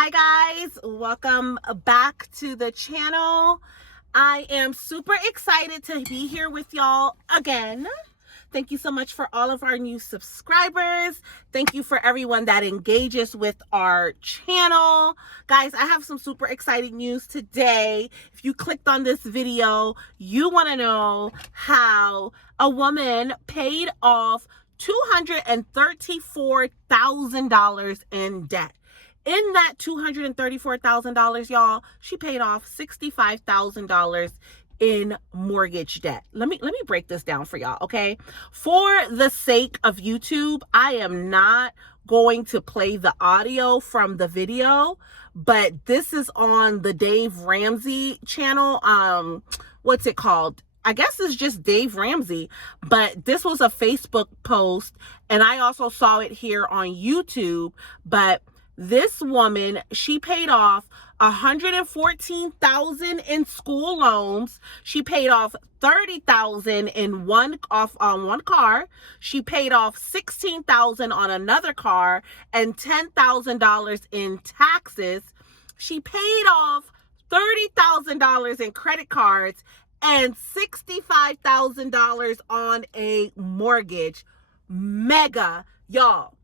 Hi guys, welcome back to the channel. I am super excited to be here with y'all again. Thank you so much for all of our new subscribers. Thank you for everyone that engages with our channel. Guys, I have some super exciting news today. If you clicked on this video, you want to know how a woman paid off $234,000 in debt. In that $234,000, y'all, she paid off $65,000 in mortgage debt. Let me break this down for y'all, okay? For the sake of YouTube, I am not going to play the audio from the video, but this is on the Dave Ramsey channel. What's it called? I guess it's just Dave Ramsey, but this was a Facebook post, and I also saw it here on YouTube. But this woman, she paid off $114,000 in school loans. She paid off $30,000 in one car. She paid off $16,000 on another car and $10,000 in taxes. She paid off $30,000 in credit cards and $65,000 on a mortgage. Mega, y'all.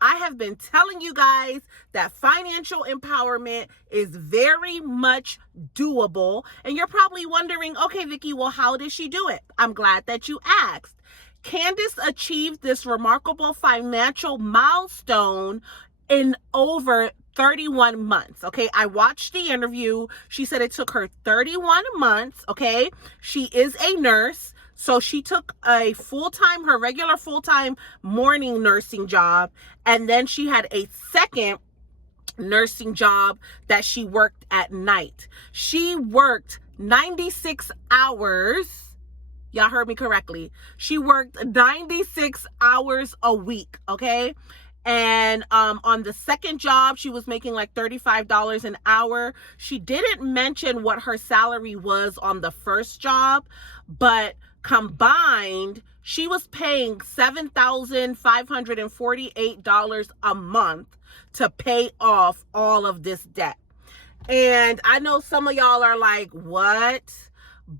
I have been telling you guys that financial empowerment is very much doable. And you're probably wondering, okay, Vicky, well, how did she do it? I'm glad that you asked. Candice achieved this remarkable financial milestone in over 31 months, okay? I watched the interview. She said it took her 31 months, okay? She is a nurse. So she took a her regular full-time morning nursing job, and then she had a second nursing job that she worked at night. She worked 96 hours. Y'all heard me correctly. She worked 96 hours a week, okay? And on the second job, she was making like $35 an hour. She didn't mention what her salary was on the first job, but combined, she was paying $7,548 a month to pay off all of this debt. And I know some of y'all are like, what?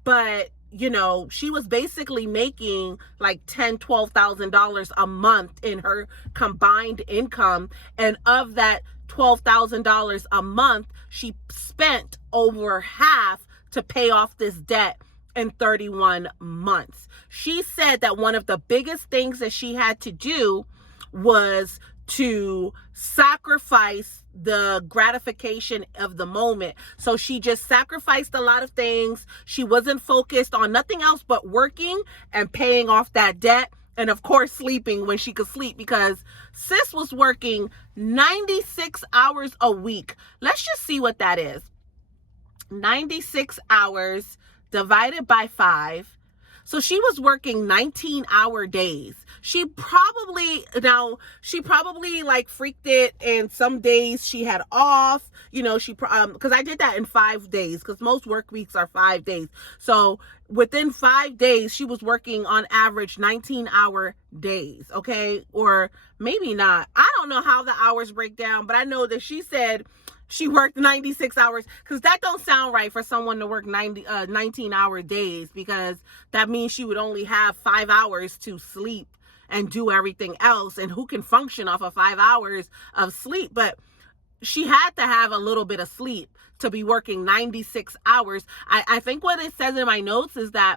But you know, she was basically making like $10,000, $12,000 a month in her combined income. And of that $12,000 a month, she spent over half to pay off this debt in 31 months. She said that one of the biggest things that she had to do was to sacrifice the gratification of the moment. So she just sacrificed a lot of things. She wasn't focused on nothing else but working and paying off that debt. And of course, sleeping when she could sleep, because sis was working 96 hours a week. Let's just see what that is. 96 hours divided by 5. So she was working 19-hour days. She probably like freaked it, and some days she had off, you know, because I did that in 5 days, because most work weeks are 5 days. So within 5 days, she was working on average 19-hour days, okay? Or maybe not. I don't know how the hours break down, but I know that she said she worked 96 hours, because that don't sound right for someone to work 19-hour days, because that means she would only have 5 hours to sleep and do everything else. And who can function off of 5 hours of sleep? But she had to have a little bit of sleep to be working 96 hours. I think what it says in my notes is that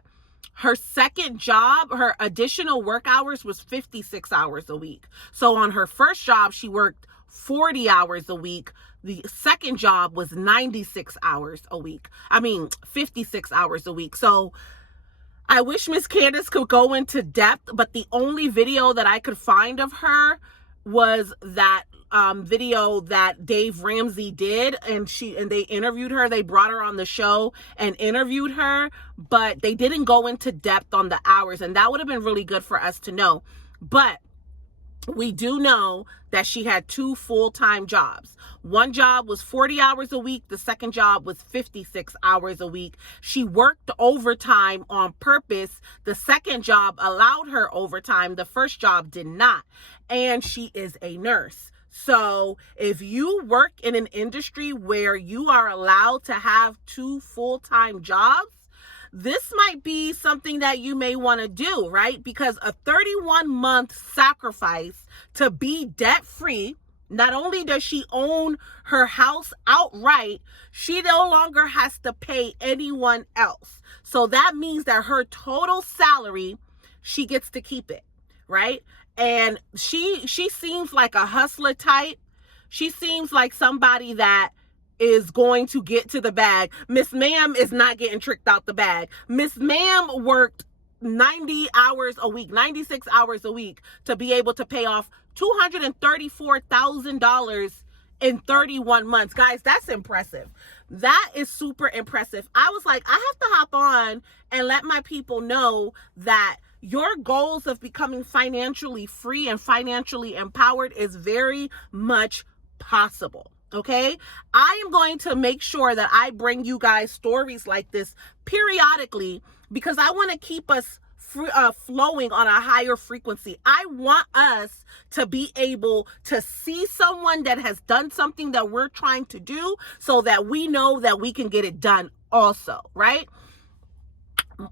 her second job, her additional work hours was 56 hours a week. So on her first job, she worked 40 hours a week. The second job was 96 hours a week. 56 hours a week. So I wish Miss Candice could go into depth, but the only video that I could find of her was that video that Dave Ramsey did, and they interviewed her. They brought her on the show and interviewed her, but they didn't go into depth on the hours, and that would have been really good for us to know. But we do know that she had 2 full-time jobs. One job was 40 hours a week. The second job was 56 hours a week. She worked overtime on purpose. The second job allowed her overtime. The first job did not. And she is a nurse. So if you work in an industry where you are allowed to have 2 full-time jobs, this might be something that you may want to do, right? Because a 31-month sacrifice to be debt-free, not only does she own her house outright, she no longer has to pay anyone else. So that means that her total salary, she gets to keep it, right? And she seems like a hustler type. She seems like somebody that is going to get to the bag. Miss Ma'am is not getting tricked out the bag. Miss Ma'am worked 90 hours a week, 96 hours a week to be able to pay off $234,000 in 31 months. Guys, that's impressive. That is super impressive. I was like, I have to hop on and let my people know that your goals of becoming financially free and financially empowered is very much possible. Okay, I am going to make sure that I bring you guys stories like this periodically because I want to keep us flowing on a higher frequency. I want us to be able to see someone that has done something that we're trying to do so that we know that we can get it done also, right?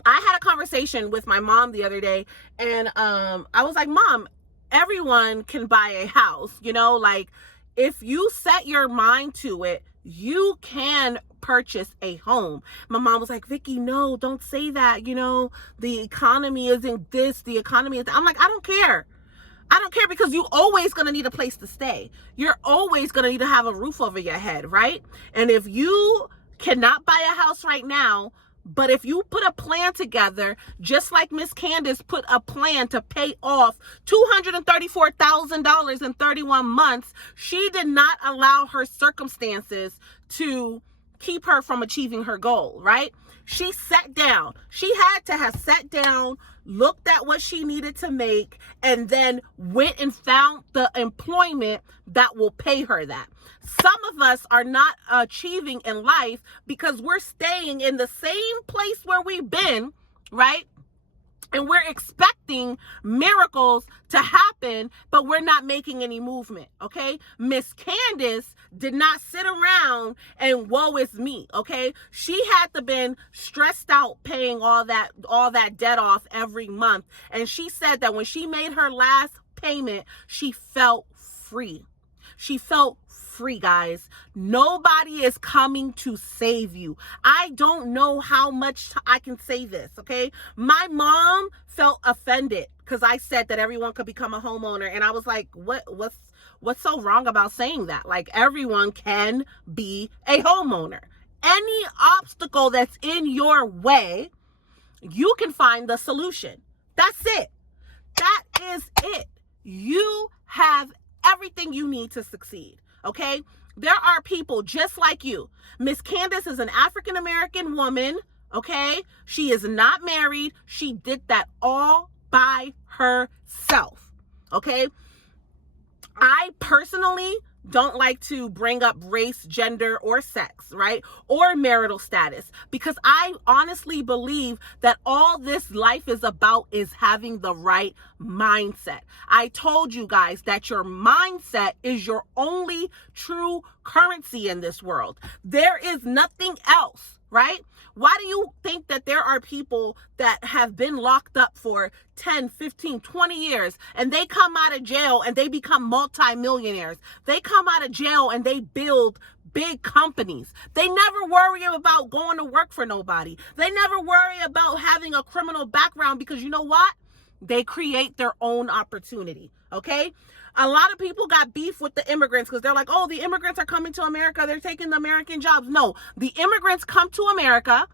I had a conversation with my mom the other day, and I was like, Mom, everyone can buy a house, like if you set your mind to it, you can purchase a home. My mom was like, Vicky, no, don't say that. The economy isn't this, the economy is that. I'm like, I don't care. I don't care because you're always going to need a place to stay. You're always going to need to have a roof over your head, right? And if you cannot buy a house right now, but if you put a plan together, just like Miss Candice put a plan to pay off $234,000 in 31 months, she did not allow her circumstances to keep her from achieving her goal, right? She sat down. She had to have sat down, looked at what she needed to make, and then went and found the employment that will pay her that. Some of us are not achieving in life because we're staying in the same place where we've been, right? And we're expecting miracles to happen, but we're not making any movement, okay? Miss Candice did not sit around and woe is me, okay? She had to been stressed out paying all that debt off every month. And she said that when she made her last payment, she felt free. She felt free, guys. Nobody is coming to save you. I don't know how much I can say this, okay? My mom felt offended because I said that everyone could become a homeowner. And I was like, what's so wrong about saying that? Like, everyone can be a homeowner. Any obstacle that's in your way, you can find the solution. That's it. That is it. You have everything you need to succeed. Okay? There are people just like you. Miss Candice is an African-American woman. Okay? She is not married. She did that all by herself. Okay? I personally don't like to bring up race, gender, or sex, right? Or marital status, because I honestly believe that all this life is about is having the right mindset. I told you guys that your mindset is your only true currency in this world. There is nothing else, right? Why do you think that there are people that have been locked up for 10, 15, 20 years and they come out of jail and they become multimillionaires? They come out of jail and they build big companies. They never worry about going to work for nobody. They never worry about having a criminal background because you know what? They create their own opportunity, okay? A lot of people got beef with the immigrants because they're like, oh, the immigrants are coming to America. They're taking the American jobs. No, the immigrants come to America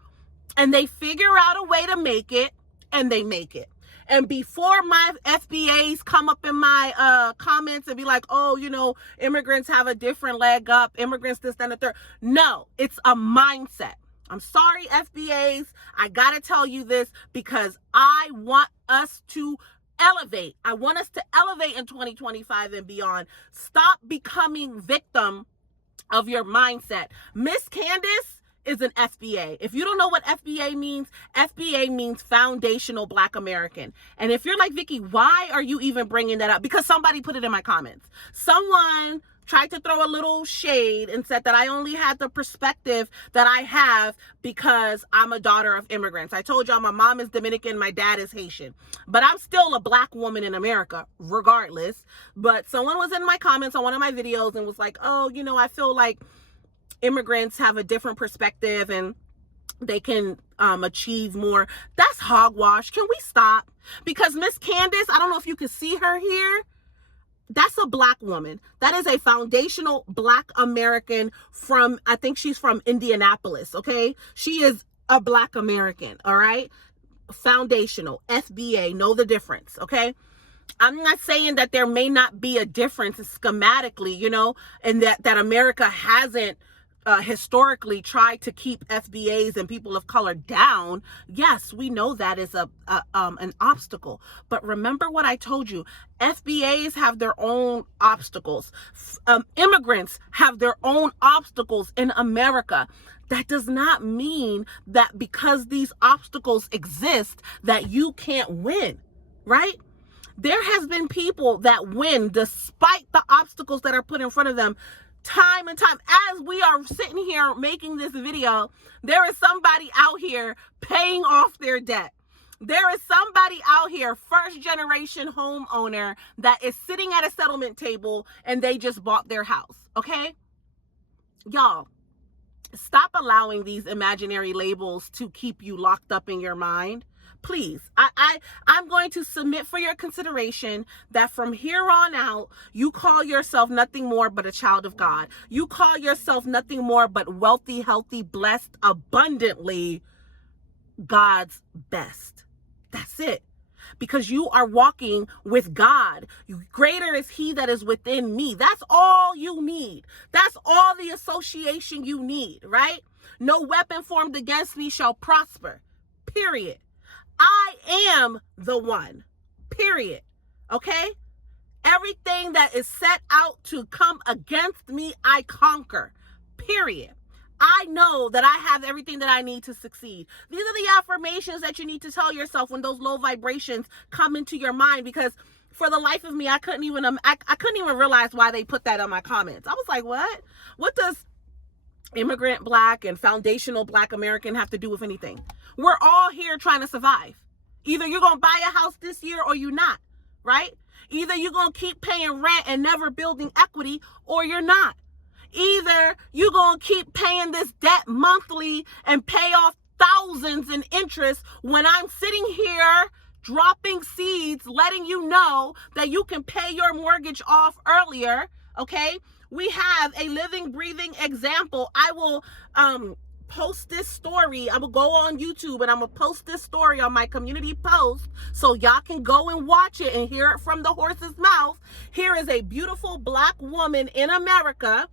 and they figure out a way to make it and they make it. And before my FBAs come up in my comments and be like, oh, immigrants have a different leg up, immigrants this, that, and the third. No, it's a mindset. I'm sorry, FBAs. I got to tell you this because I want us to elevate. I want us to elevate in 2025 and beyond. Stop becoming victim of your mindset. Miss Candice is an FBA. If you don't know what FBA means foundational Black American. And if you're like, Vicky, why are you even bringing that up? Because somebody put it in my comments. Someone tried to throw a little shade and said that I only had the perspective that I have because I'm a daughter of immigrants. I told y'all my mom is Dominican, my dad is Haitian, but I'm still a Black woman in America regardless. But someone was in my comments on one of my videos and was like, oh, you know, I feel like immigrants have a different perspective and they can achieve more. That's hogwash. Can we stop? Because Miss Candice, I don't know if you can see her here. That's a Black woman. That is a foundational Black American from, I think she's from Indianapolis, okay? She is a Black American, all right? Foundational, FBA, know the difference, okay? I'm not saying that there may not be a difference schematically, you know, and that America hasn't historically tried to keep FBAs and people of color down. Yes, we know that is an obstacle. But remember what I told you. FBAs have their own obstacles. Immigrants have their own obstacles in America. That does not mean that because these obstacles exist that you can't win, right? There has been people that win despite the obstacles that are put in front of them. Time and time, as we are sitting here making this video, there is somebody out here paying off their debt. There is somebody out here, first generation homeowner, that is sitting at a settlement table and they just bought their house, okay? Y'all, stop allowing these imaginary labels to keep you locked up in your mind. Please, I'm going to submit for your consideration that from here on out, you call yourself nothing more but a child of God. You call yourself nothing more but wealthy, healthy, blessed, abundantly God's best. That's it. Because you are walking with God. Greater is he that is within me. That's all you need. That's all the association you need, right? No weapon formed against me shall prosper. Period. I am the one, period, okay? Everything that is set out to come against me, I conquer, period. I know that I have everything that I need to succeed. These are the affirmations that you need to tell yourself when those low vibrations come into your mind, because for the life of me, I couldn't even realize why they put that on my comments. I was like, what? What does immigrant Black and foundational Black American have to do with anything? We're all here trying to survive. Either you're going to buy a house this year or you're not, right? Either you're going to keep paying rent and never building equity or you're not. Either you're going to keep paying this debt monthly and pay off thousands in interest when I'm sitting here dropping seeds, letting you know that you can pay your mortgage off earlier, okay? We have a living, breathing example. I will post this story. I will go on YouTube and I'm going to post this story on my community post so y'all can go and watch it and hear it from the horse's mouth. Here is a beautiful Black woman in America,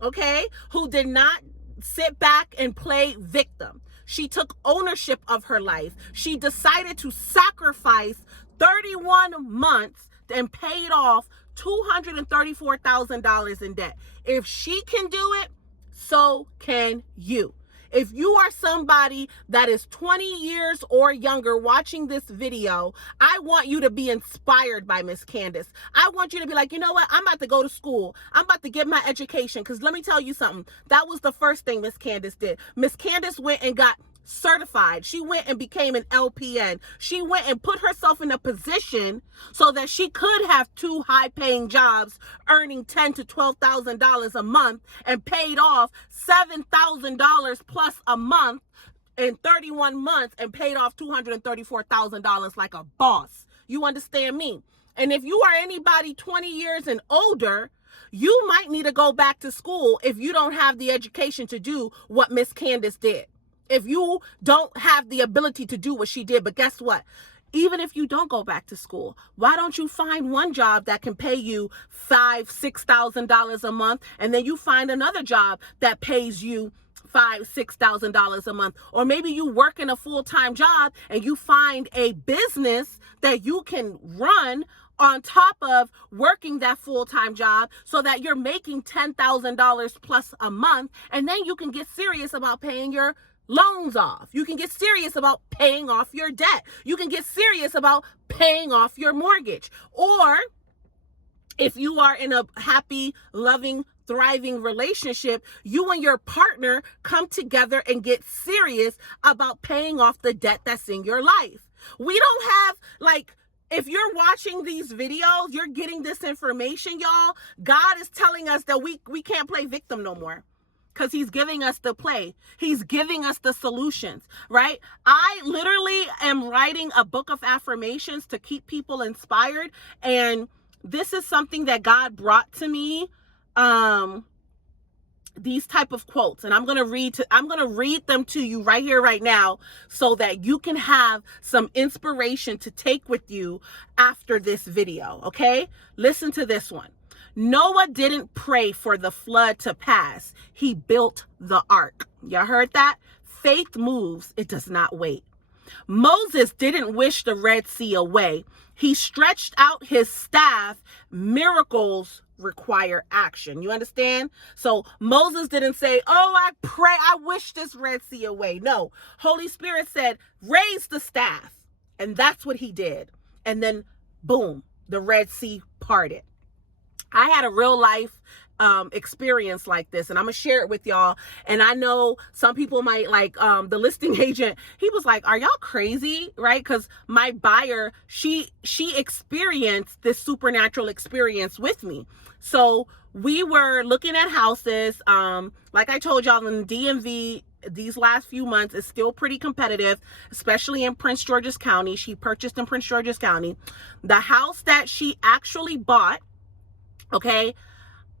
okay, who did not sit back and play victim. She took ownership of her life. She decided to sacrifice 31 months and paid off $234,000 in debt. If she can do it, so can you. If you are somebody that is 20 years or younger watching this video, I want you to be inspired by Miss Candice. I want you to be like, you know what? I'm about to go to school. I'm about to get my education. Because let me tell you something. That was the first thing Miss Candice did. Miss Candice went and got certified. She went and became an LPN. She went and put herself in a position so that she could have 2 high-paying jobs earning $10,000 to $12,000 a month and paid off $7,000 plus a month in 31 months and paid off $234,000 like a boss. You understand me? And if you are anybody 20 years and older, you might need to go back to school if you don't have the education to do what Miss Candice did. If you don't have the ability to do what she did, but guess what? Even if you don't go back to school, why don't you find one job that can pay you $5,000, $6,000 a month, and then you find another job that pays you $5,000, $6,000 a month? Or maybe you work in a full-time job and you find a business that you can run on top of working that full-time job so that you're making $10,000 plus a month. And then you can get serious about paying your loans off. You can get serious about paying off your debt. You can get serious about paying off your mortgage. Or if you are in a happy, loving, thriving relationship, you and your partner come together and get serious about paying off the debt that's in your life. We don't have, like, if you're watching these videos, you're getting this information, y'all. God is telling us that we can't play victim no more, because he's giving us the play. He's giving us the solutions, right? I literally am writing a book of affirmations to keep people inspired. And this is something that God brought to me. These type of quotes, and I'm going to read them to you right here, right now, so that you can have some inspiration to take with you after this video. Okay. Listen to this one. Noah didn't pray for the flood to pass. He built the ark. Y'all heard that? Faith moves. It does not wait. Moses didn't wish the Red Sea away. He stretched out his staff. Miracles require action. You understand? So Moses didn't say, oh, I pray, I wish this Red Sea away. No, Holy Spirit said, raise the staff. And that's what he did. And then boom, the Red Sea parted. I had a real life experience like this, and I'm gonna share it with y'all. And I know some people might like the listing agent. He was like, are y'all crazy? Right? Because my buyer, she experienced this supernatural experience with me. So we were looking at houses. Like I told y'all, in the DMV, these last few months is still pretty competitive, especially in Prince George's County. She purchased in Prince George's County. The house that she actually bought, okay,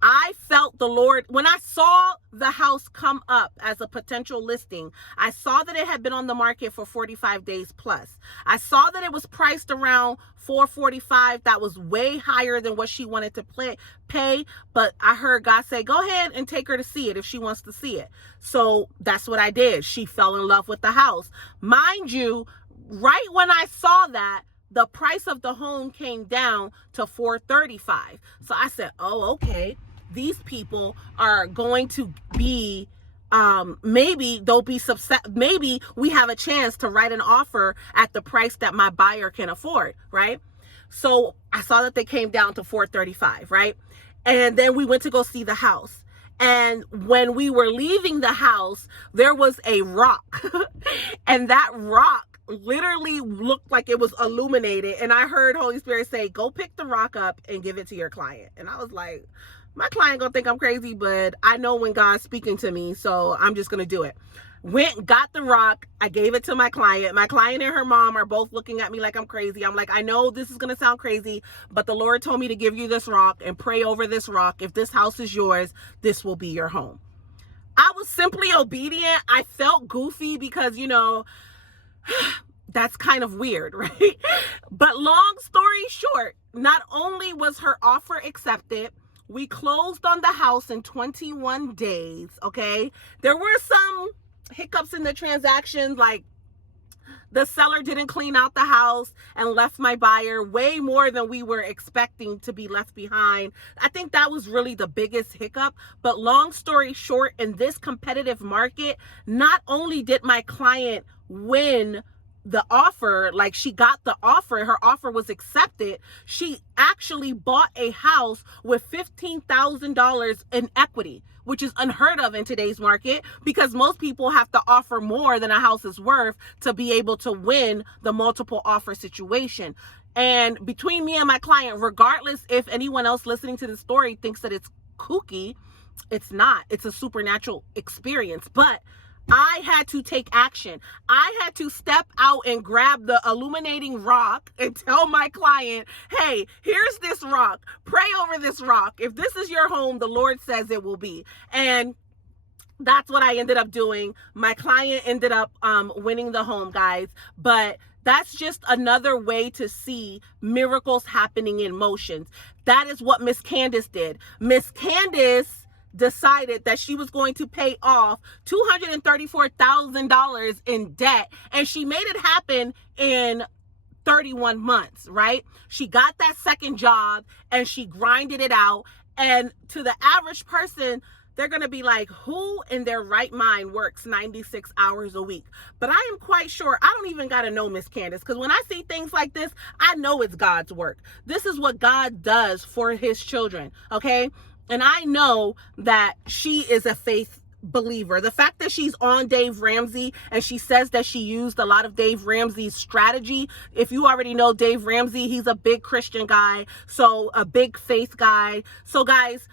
I felt the Lord, when I saw the house come up as a potential listing, I saw that it had been on the market for 45 days plus. I saw that it was priced around $445. That was way higher than what she wanted to pay. But I heard God say, go ahead and take her to see it if she wants to see it. So that's what I did. She fell in love with the house. Mind you, right when I saw that, the price of the home came down to $435. So I said, oh, okay. These people are going to be, maybe they'll be maybe we have a chance to write an offer at the price that my buyer can afford, right? So I saw that they came down to $435, right? And then we went to go see the house. And when we were leaving the house, there was a rock. And that rock literally looked like it was illuminated. And I heard Holy Spirit say, go pick the rock up and give it to your client. And I was like, my client gonna think I'm crazy, but I know when God's speaking to me, so I'm just gonna do it. Went, got the rock. I gave it to my client. My client and her mom are both looking at me like I'm crazy. I'm like, I know this is gonna sound crazy, but the Lord told me to give you this rock and pray over this rock. If this house is yours, this will be your home. I was simply obedient. I felt goofy because, you know, that's kind of weird, right? But long story short, not only was her offer accepted, we closed on the house in 21 days, okay? There were some hiccups in the transaction, like the seller didn't clean out the house and left my buyer way more than we were expecting to be left behind. I think that was really the biggest hiccup. But long story short, in this competitive market, not only did my client win the offer, like she got the offer, her offer was accepted, she actually bought a house with $15,000 in equity, which is unheard of in today's market, because most people have to offer more than a house is worth to be able to win the multiple offer situation. And between me and my client, regardless if anyone else listening to the story thinks that it's kooky, it's not. It's a supernatural experience. But I had to take action. I had to step out and grab the illuminating rock and tell my client, hey, here's this rock. Pray over this rock. If this is your home, the Lord says it will be. And that's what I ended up doing. My client ended up winning the home, guys. But that's just another way to see miracles happening in motions. That is what Miss Candice did. Miss Candice decided that she was going to pay off $234,000 in debt, and she made it happen in 31 months, right? She got that second job and she grinded it out. And to the average person, they're going to be like, who in their right mind works 96 hours a week? But I am quite sure, I don't even got to know Miss Candice, because when I see things like this, I know it's God's work. This is what God does for his children, okay? And I know that she is a faith believer. The fact that she's on Dave Ramsey and she says that she used a lot of Dave Ramsey's strategy. If you already know Dave Ramsey, he's a big Christian guy, so a big faith guy. So guys,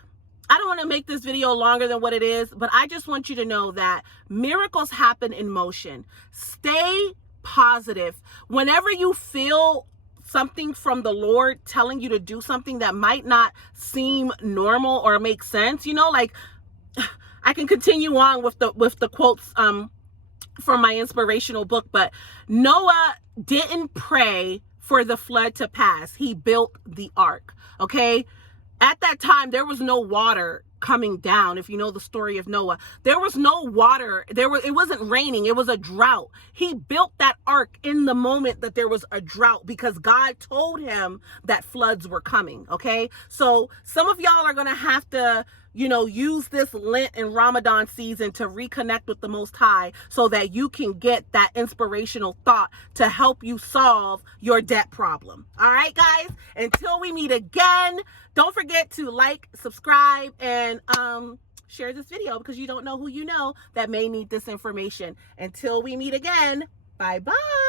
I don't want to make this video longer than what it is, but I just want you to know that miracles happen in motion. Stay positive. Whenever you feel something from the Lord telling you to do something that might not seem normal or make sense, you know, like I can continue on with the quotes from my inspirational book, but Noah didn't pray for the flood to pass. He built the ark, okay? At that time, there was no water coming down. If you know the story of Noah, there was no water. It wasn't raining. It was a drought. He built that ark in the moment that there was a drought because God told him that floods were coming. Okay. So some of y'all are going to have to, use this Lent and Ramadan season to reconnect with the Most High so that you can get that inspirational thought to help you solve your debt problem. All right, guys, until we meet again, don't forget to like, subscribe, and share this video because you don't know who you know that may need this information. Until we meet again, bye-bye.